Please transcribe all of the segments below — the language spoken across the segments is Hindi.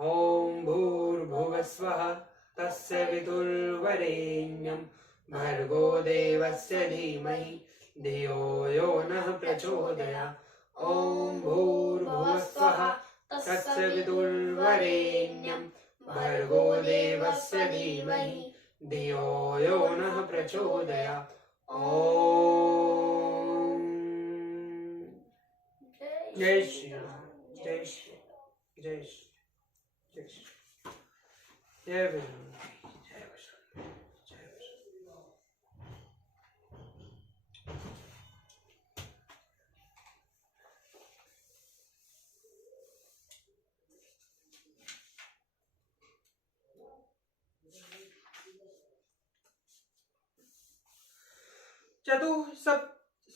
ओम भूर्भुवस्वः तस्य वितुर्वरेण्यं भर्गो देवस्य धीमहि धियो यो नः प्रचोदयात्। ओम भूर्भुवस्वः तस्य वितुर्वरेण्यं भर्गो देवस्य धीमहि धियो यो नः प्रचोदयात्। ओम जय श्री राम, जय श्री राम, जय श्री जय श्री जय बजरंग जय बजरंग जय बजरंग।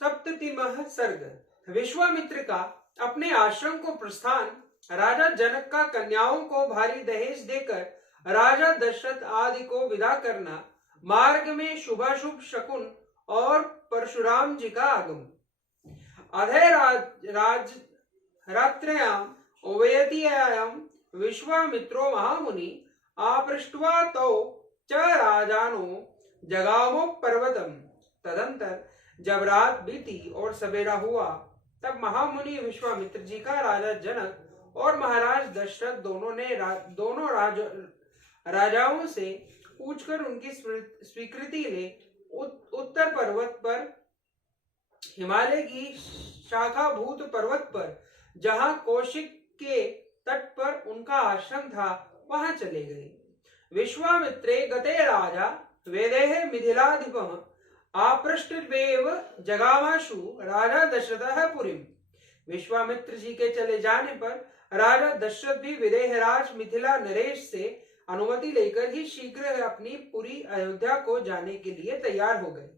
सप्ततिमः सर्ग। विश्वामित्र का अपने आश्रम को प्रस्थान, राजा जनक का कन्याओं को भारी दहेज देकर राजा दशरथ आदि को विदा करना, मार्ग में शुभाशुभ शकुन और परशुराम जी का आगमन। अधे रात्र्याम उभयतियाम विश्वामित्रो महामुनि आपृष्ट्वा तौ च राजानो जगामो पर्वतम। तदंतर जब रात बीती और सवेरा हुआ, तब महामुनि विश्वामित्र जी का राजा जनक और महाराज दशरथ दोनों राजाओं से पूछकर उनकी स्वीकृति ले उत्तर पर्वत पर, हिमालय की शाखाभूत पर्वत पर, जहां कौशिक के तट पर उनका आश्रम था, वहां चले गए। विश्वामित्रे गते राजा वेदेह मिथिलाधिपः आपृष्टवेव जगामाशु राजा दशरथः पुरीम्। विश्वामित्र जी के चले जाने पर राजा दशरथ भी विदेहराज मिथिला नरेश से अनुमति लेकर ही शीघ्र अपनी पुरी अयोध्या को जाने के लिए तैयार हो गए।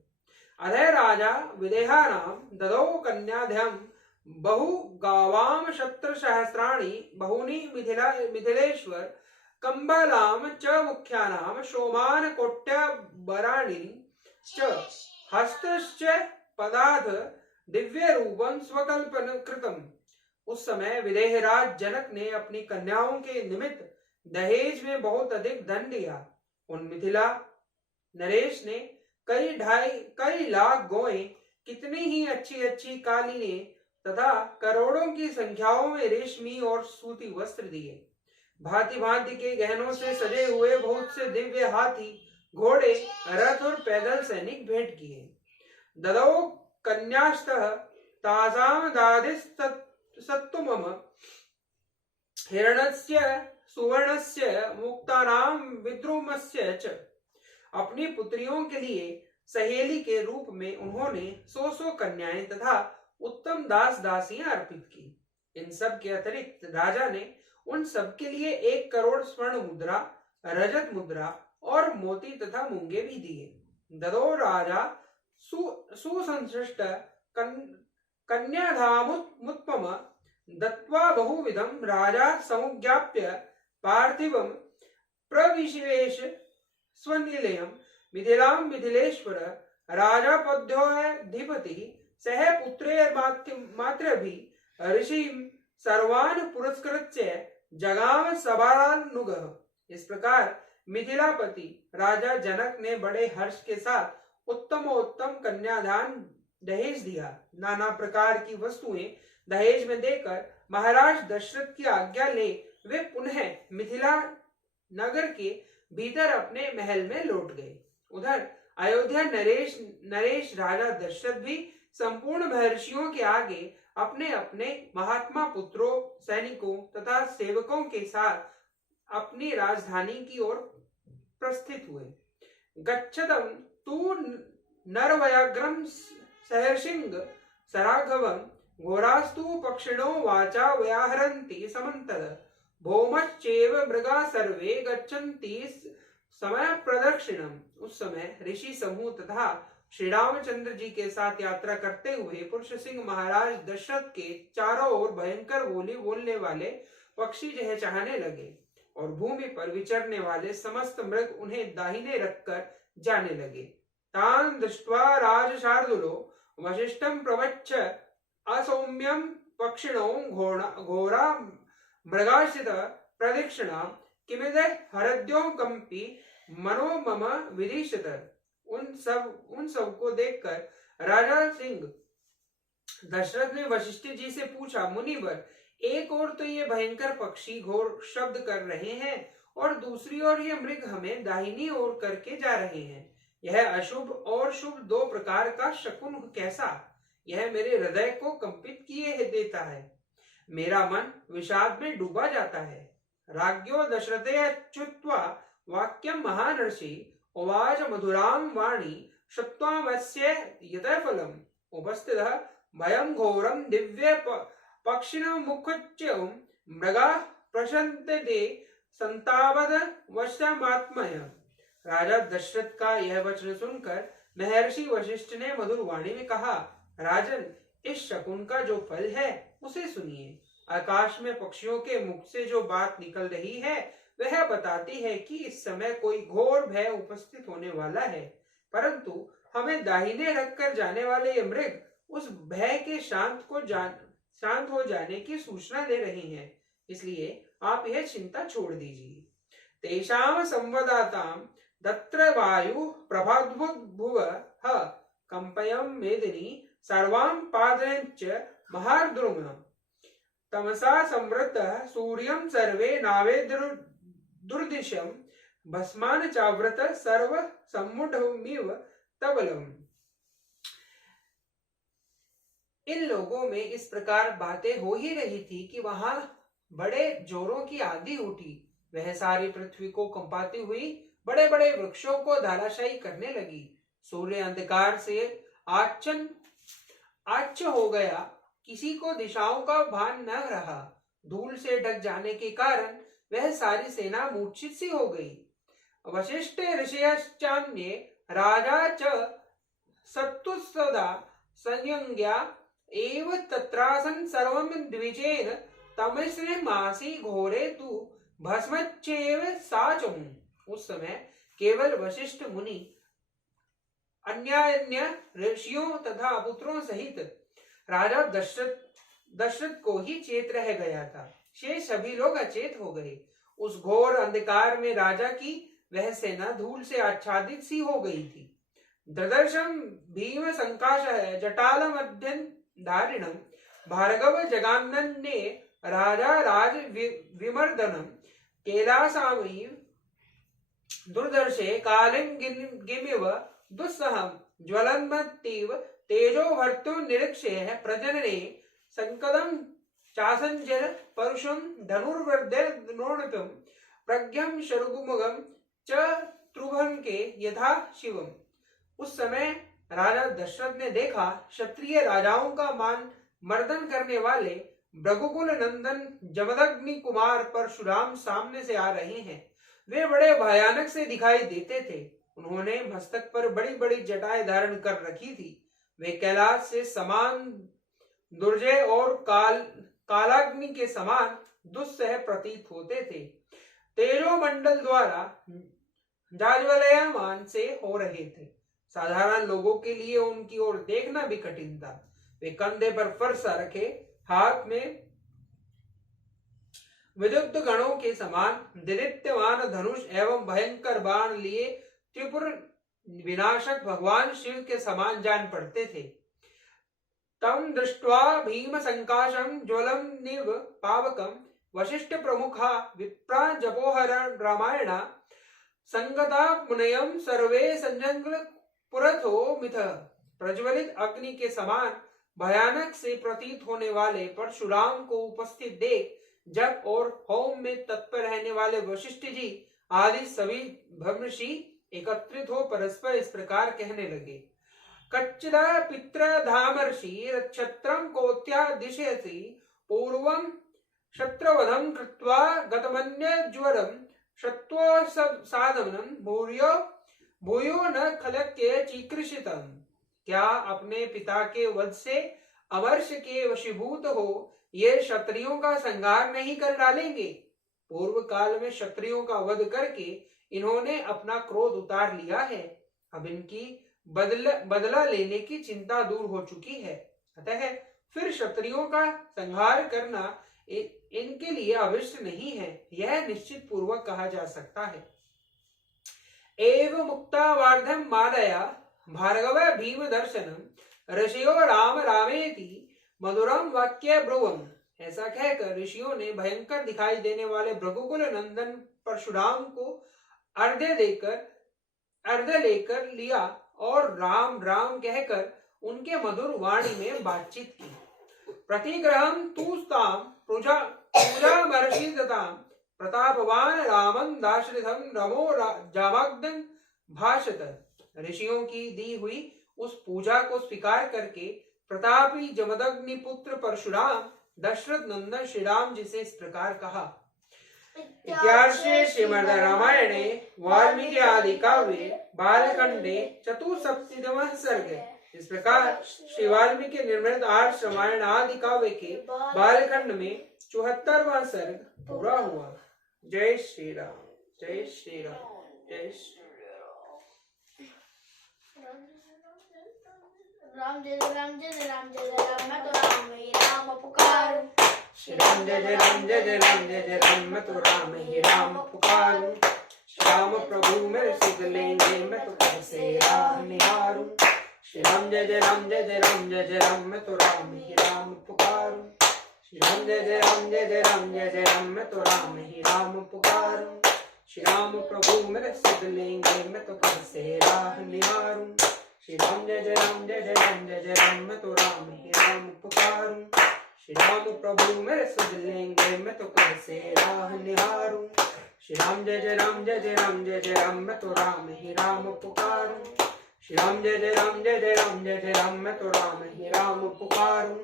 अधे राजा विदेहानां ददौ कन्याध्यं बहु गावाम शत्र सहस्राणि बहुनी मिथिलेश्वर कंबलाम च मुख्यानाम शोमान कोट्याबराणि च हस्तश्च पदार्थ दिव्य रूपम स्वकल्पन कृतम। उस समय विदेहराज जनक ने अपनी कन्याओं के निमित्त दहेज में बहुत अधिक धन दिया। उन मिथिला नरेश ने कई लाख गौएं, कितनी ही अच्छी अच्छी कालीने तथा करोड़ों की संख्याओं में रेशमी और सूती वस्त्र दिए। भांति भांति के गहनों से सजे हुए बहुत से दिव्य हाथी, घोड़े, रथ और पैदल सैनिक भेंट किए। ददौ कन्यास्तः तासाम दादिस्तत्तुमम हिरण्यस्य सुवर्णस्य मुक्तानाम विद्रुमस्य च। अपनी पुत्रियों के लिए सहेली के रूप में उन्होंने 100 कन्याएं तथा उत्तम दास दासियां अर्पित की। इन सब के अतिरिक्त राजा ने उन सब के लिए 1 करोड़ स्वर्ण मुद्रा, रजत मुद्रा और मोती तथा मूंगे भी दिए। ददौ राजा सुसंसृष्ट कन्याधामुत्पम दत्वा बहुविधम राजा समुज्ञाप्य पार्थिवम प्रविशेष स्वनिलयम मिथिलां मिथिलेश्वर राजा पद्योधिपति सह पुत्रे मात्रभि ऋषिं सर्वान् पुरस्कृत्य जगाम सभानुगः। इस प्रकार मिथिलापति राजा जनक ने बड़े हर्ष के साथ उत्तमोत्तम कन्यादान दहेज दिया। नाना प्रकार की वस्तुएं दहेज में देकर महाराज दशरथ की आज्ञा ले वे पुनः मिथिला नगर के भीतर अपने महल में लौट गए। उधर अयोध्या नरेश राजा दशरथ भी संपूर्ण महर्षियों के आगे अपने अपने महात्मा पुत्रों, सैनिकों तथा सेवकों के साथ अपनी राजधानी की ओर प्रस्थित हुए। गच्छतं तु नरवयाग्रम सहर्षिंग सराघवम घोरास्तु पक्षिणो वाचा व्याहरन्ति समन्तद भौमश्चैव मृगा सर्वे गच्छन्ति समय प्रदक्षिणम। उस समय ऋषि समूह तथा श्री रामचंद्र जी के साथ यात्रा करते हुए पुरुष सिंह महाराज दशरथ के चारों ओर भयंकर बोली बोलने वाले पक्षी चहचहाने लगे और भूमि पर विचरने वाले समस्त मृग उन्हें दाहिने रखकर जाने लगे। तान दृष्ट्वा राज शार्दुलो वशिष्ठं प्रवच्छ असौम्यं पक्षिणो घोरा मृगाश्रित प्रदक्षिणा किमिद हरद्यों कंपी मनो मम विदिशत। उन सब को देखकर राजा सिंह दशरथ ने वशिष्ठ जी से पूछा, मुनिवर, एक ओर तो ये भयंकर पक्षी घोर शब्द कर रहे हैं और दूसरी ओर ये मृग हमें दाहिनी ओर करके जा रहे हैं। यह अशुभ और शुभ दो प्रकार का शकुन कैसा? यह मेरे हृदय को कंपित किए देता है, मेरा मन विषाद में डूबा जाता है। राज्ञो दशरथे अच्युत्वा वाक्यम महानर्षि उवाच मधुराम वाणी श्रुत्वामस्य यतः फलम उपस्थितः भयं घोरम दिव्य पक्षिण मुखच्यं मृगा प्रशंसते संतावद वशमात्मय। राजा दशरथ का यह वचन सुनकर महर्षि वशिष्ठ ने मधुर वाणी में कहा, राजन, इस शकुन का जो फल है उसे सुनिए। आकाश में पक्षियों के मुख से जो बात निकल रही है वह बताती है कि इस समय कोई घोर भय उपस्थित होने वाला है, परंतु हमें दाहिने रखकर जाने वाले ये मृग उस भय के शांत हो जाने की सूचना दे रही हैं। इसलिए आप यह चिंता छोड़ दीजिए। तेषाम संवदाताम तत्र वायु प्रभाद्भुव कंपयम मेदिनी सर्वाम पादयञ्च महार्द्रुम तमसा संवृतः सूर्यं सर्वे नावे दुर्दिशम भस्मान चाव्रत सर्व सम्मुढ़मिव तबलम। इन लोगों में इस प्रकार बातें हो ही रही थी कि वहां बड़े जोरों की आंधी उठी। वह सारी पृथ्वी को कंपाती हुई बड़े बड़े वृक्षों को धराशायी करने लगी। सूर्य अंधकार से आच्छ हो गया, किसी को दिशाओं का भान न रहा। धूल से ढक जाने के कारण वह सारी सेना मूर्छित सी हो गई। वशिष्ठ ऋषयश्चान्ये राजा च सत्तुसदा संयज्ञा एव तत्रासन सर्वं द्विजेन तमस्रिमासी घोरे तु भस्मच्चेव साचमु। उस समय केवल वशिष्ठ मुनि अन्य ऋषियों तथा पुत्रों सहित राजा दशरथ को ही चेत रह गया था। शेष सभी लोग अचेत हो गए। उस घोर अंधकार में राजा की वह सेना धूल से आच्छादित सी हो गई थी। ददर्शम भीम संकाशः जटाल मध्यं धारिणम भार्गव जगानन ने राजा राज विमर्दनम कैलासामीव दुर्दर्शे कालिम गिमिव दुस्सहम ज्वलन्मतीव तेजो भर्तु निरीक्षे प्रजनने संकदम चासंजर परुषम धनुर्वर्धनोन्नतम प्रज्ञम शरुगुमुगम च त्रुभं के यथा शिवम। उस समय राजा दशरथ ने देखा क्षत्रिय राजाओं का मान मर्दन करने वाले भृगुकुल नंदन जमदग्नि कुमार परशुराम सामने से आ रहे हैं। वे बड़े भयानक से दिखाई देते थे। उन्होंने मस्तक पर बड़ी बड़ी जटाएं धारण कर रखी थी। वे कैलाश से समान दुर्जय और कालाग्नि के समान दुस्सह प्रतीत होते थे। तेजो मंडल द्वारा जाज्वल्यमान से हो रहे थे। साधारण लोगों के लिए उनकी ओर देखना भी कठिन था। वे कंधे पर फरसा रखे, हाथ में विद्युत गणों के समान दिदीप्यमान धनुष एवं भयंकर बाण लिए त्रिपुर विनाशक भगवान शिव के समान जान पड़ते थे। तम दृष्ट्वा भीम संकाशम ज्वलम निव पावकम वशिष्ठ प्रमुखा विप्रा जपोहरण रामायणा संगता मुनयम सर्वे संजंगल पुरथो मिथ। प्रज्वलित अग्नि के समान भयानक से प्रतीत होने वाले परशुराम को उपस्थित देख जप और होम में तत्पर रहने वाले वशिष्ठ जी आदि सभी ब्रह्मर्षि एकत्रित हो परस्पर इस प्रकार कहने लगे। कच्चिदा पित्र धामर्षि क्षत्रम कोत्या दिशयति पूर्वम शत्रवधम कृत्वा गतमन्य ज्वरम शत्व साधनम भूयो न खलक्य चिकृषितम। क्या अपने पिता के वध से अमर्ष के वशीभूत हो ये क्षत्रियों का संहार नहीं कर डालेंगे? पूर्व काल में क्षत्रियों का वध करके इन्होंने अपना क्रोध उतार लिया है। अब इनकी बदला लेने की चिंता दूर हो चुकी है। अतः फिर क्षत्रियों का संहार करना इनके लिए अविष्ट नहीं है, यह निश्चित पूर्वक कहा जा सकता है। एव मुक्ता वार्धम मादया भार्गव भीम दर्शनम ऋषियो राम रामेति मधुरम वाक्य ब्रुवम। ऐसा कहकर ऋषियों ने भयंकर दिखाई देने वाले भृगुकुल नंदन परशुराम को अर्घ लेकर लिया और राम राम कहकर उनके मधुर वाणी में बातचीत की। प्रतिग्रहम तूस्ताम पूजा मर्षिताम प्रतापवान रामं दाशरथं रमो जावाग्दं भाषत। ऋषियों की दी हुई उस पूजा को स्वीकार करके प्रतापी जमदग्नि पुत्र परशुराम दशरथ नंदन श्री राम जी से इस प्रकार कहा। इत्यार्षे श्रीमद् रामायणे वाल्मीकि आदि काव्ये बालकांडे चतुस्सप्ततितमः सर्गः। इस प्रकार श्री वाल्मीकि निर्मित आर्ष रामायण आदि काव्य के बालखंड में 74वां सर्ग पूरा हुआ। जय श्री राम, जय श्री राम, जय श्री राम। जय राम, जय राम, जय राम, मैं तो राम ही राम पुकारूं। श्री राम जय राम, जय राम, जय राम, मैं तो राम ही राम पुकारूं। श्री राम प्रभु मेरे सिद्ध लेंगे, मैं तो कैसे राह निहारूं। श्री राम जय राम, जय राम, जय राम, मैं तो राम ही राम पुकारूं। श्री राम जय राम, जय राम, जय राम, मैं तो राम ही राम पुकारूं। श्री राम प्रभु मेरे सिद्ध लेंगे, मैं तो कैसे राह निहारूं। श्री राम जय राम, जय राम, जय राम, मैं तो राम ही राम पुकारूं। श्री राम प्रभु मेरे सिद्ध लेंगे, मैं तो कैसे राह निहारूं। श्री राम जय राम, जय राम, जय राम, मैं तो राम ही राम पुकारूं। श्री राम जय राम, जय राम, जय राम, मैं तो राम ही राम पुकारूं।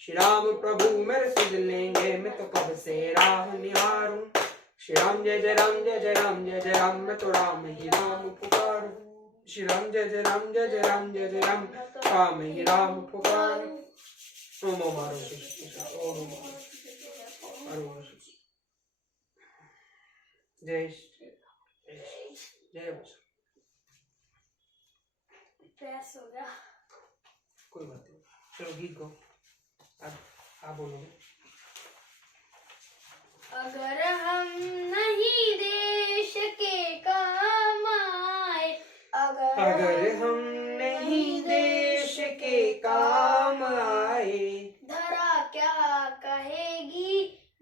श्री राम प्रभु मेरे सिद्ध लेंगे, मैं तो कब से राह निहारूं। श्री राम जय राम, जय राम, जय राम, मैं तो राम ही राम पुकारूं। श्री राम जय राम, जय राम, जय राम, राम ही राम पुकारूं। ओम ओम ओम जय श्री जय प्यास हो गया। कोई बात नहीं, चलो गीत गाओ। आप बोलो। अगर हम नहीं देश के काम आए, अगर हम नहीं देश के काम आए, धरा क्या कहेगी,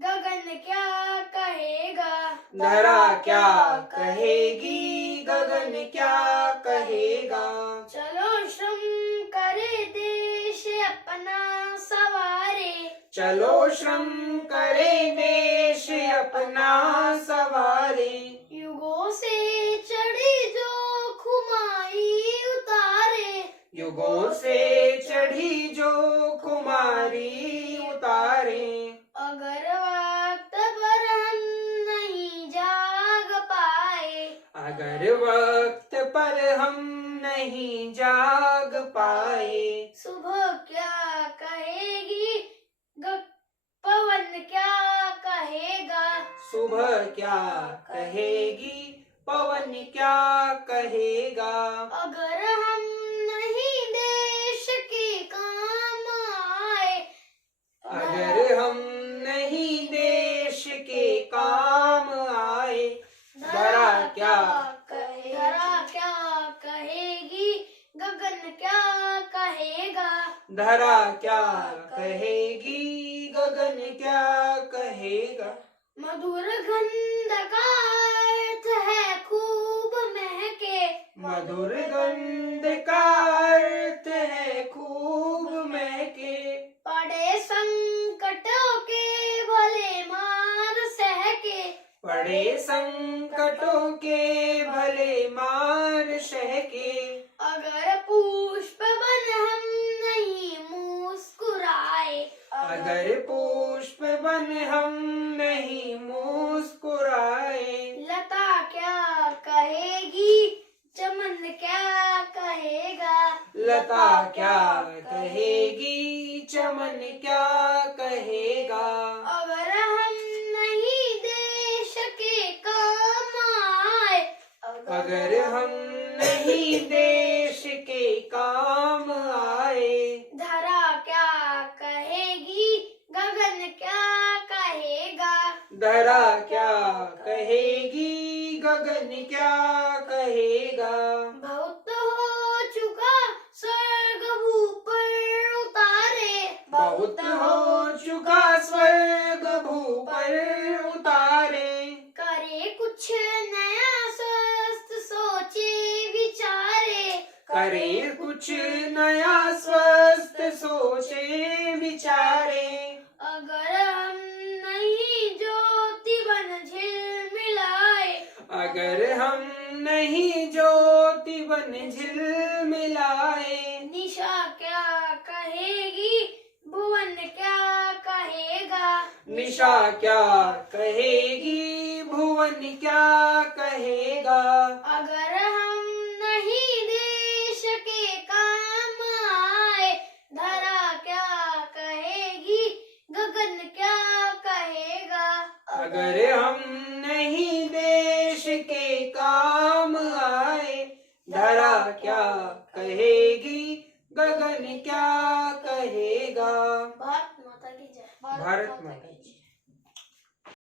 गगन क्या कहेगा। धरा क्या कहेगी, गगन क्या कहेगा। चलो श्रम करे देश अपना सवारे, चलो श्रम करे देश अपना सवारे। युगों से चढ़ी जो खुमारी उतारे, युगों से चढ़ी जो कुमारी उतारे। अगर वक्त पर हम नहीं जाग पाए, अगर वक्त पर हम नहीं जाग पाए, सुबह क्या कहेगी, पवन क्या कहेगा। सुबह क्या कहेगी, पवन क्या कहेगा। अगर हम नहीं देश के काम आए, अगर हम नहीं देश के काम आए, धरा क्या कहेगी, गगन क्या कहेगा। धरा क्या कहेगी, गगन क्या कहेगा। मधुर गंध का अर्थ है खूब महके, मधुर गंध का अर्थ है खूब महके। पड़े संकटों के भले मार सहके, पड़े संकटों के भले मार सहके। अगर पुष्प बन हम नहीं मुस्कुराए, अगर पुष्प बन हम नहीं मुस्कुराए। लता क्या कहेगी, चमन क्या कहेगा। लता क्या कहेगी, चमन क्या कहेगा। अगर हम नहीं देश के काम आए, अगर हम नहीं देश के काम आए, धरा क्या कहेगी, गगन क्या कहेगा। कहेगी, गगन क्या कहेगा। बहुत हो चुका स्वर्ग भू पर उतारे, बहुत हो चुका स्वर्ग भू पर उतारे। करे कुछ नया स्वस्थ सोचे विचारे, करे कुछ नया स्वस्थ सोचे विचारे। अगर हम नहीं ज्योति बन झिलमिलाए, अगर हम नहीं ज्योति बन झिलमिलाए। निशा क्या कहेगी, भुवन क्या कहेगा। निशा क्या कहेगी, भुवन क्या कहेगा।